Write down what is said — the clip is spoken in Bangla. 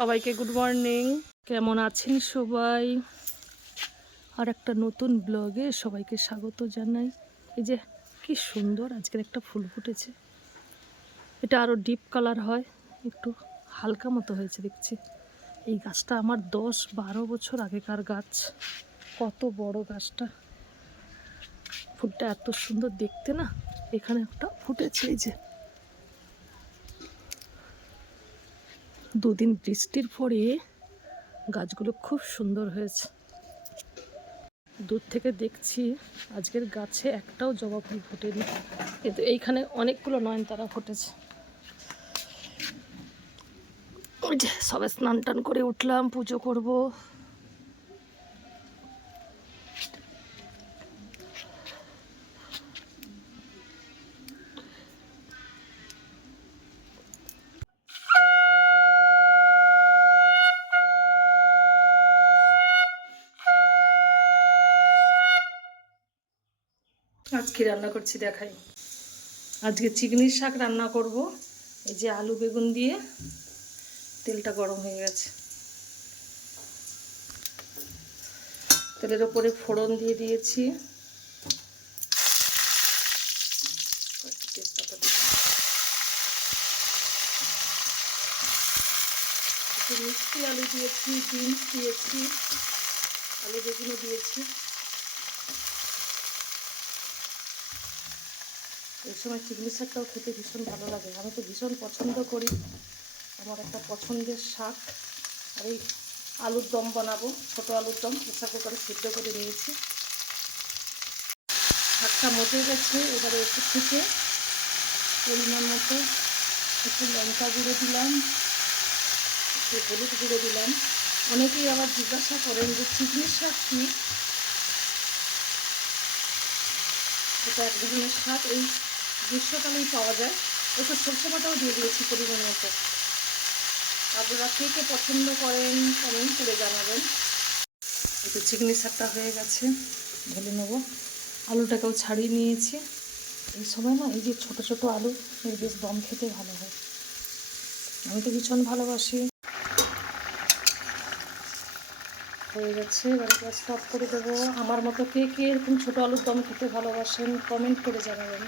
সবাইকে গুড মর্নিং। কেমন আছেন সবাই? আর একটা নতুন ব্লগে সবাইকে স্বাগত জানাই। এই যে কি সুন্দর আজকের একটা ফুল ফুটেছে, এটা আরও ডিপ কালার হয়, একটু হালকা মতো হয়েছে দেখছি। এই গাছটা আমার 10-12 বছর আগেকার গাছ। কত বড় গাছটা, ফুলটা এত সুন্দর দেখতে না। এখানে একটা ফুটেছে, এই যে দুদিন বৃষ্টির পরে গাছগুলো খুব সুন্দর হয়েছে। দূর থেকে দেখছি আজকের গাছে একটাও জবা ফুল ফোটেনি, কিন্তু এইখানে অনেকগুলো নয়নতারা ফুটেছে। ওই যে সবে স্নান টান করে উঠলাম, পুজো করব। আজ কি রান্না করছি দেখাই। আজকে চিংড়ির শাক রান্না করব। এই যে আলু বেগুন দিয়ে, তেলটা গরম হয়ে গেছে, তেলের ওপরে ফোড়ন দিয়ে দিয়েছি। তেজপাতা একটু মিষ্টি আলু দিয়েছি, বিনস দিয়েছি, আলু বেগুনও দিয়েছি। এই সময় চিংড়ি শাকটাও খেতে ভীষণ ভালো লাগে, আমি তো ভীষণ পছন্দ করি, আমার একটা পছন্দের শাক। আর এই আলুর দম বানাবো, ছোটো আলুর দম, প্রেসার কুকারে সিদ্ধ করে নিয়েছি। শাকটা মজে গেছে, এবারে একটু থেকে পরিমাণ মতো একটু লঙ্কা গুঁড়ো দিলাম, একটু হলুদ গুঁড়ো দিলাম। অনেকেই আবার জিজ্ঞাসা করেন যে চিংড়ির শাক কি? এটা এক ধরনের শাক, এই গ্রীষ্মকালেই পাওয়া যায়। একটু সরষে বাটাও দিয়ে দিয়েছি পরিমাণ মতো। আপনারা কে কে পছন্দ করেন কমেন্ট করে জানাবেন। একটু চিংড়ি শাকটা হয়ে গেছে, ঢেলে নেবো। আলুটাকেও ছাড়িয়ে নিয়েছি। এই সময় না এই যে ছোটো ছোটো আলু, এর বেশ দম খেতে ভালো হয়, আমি তো ভীষণ ভালোবাসি। হয়ে গেছে, এবার গ্যাস স্টপ করে দেবো। আমার মতো কে কে এরকম ছোটো আলুর দম খেতে ভালোবাসেন কমেন্ট করে জানাবেন।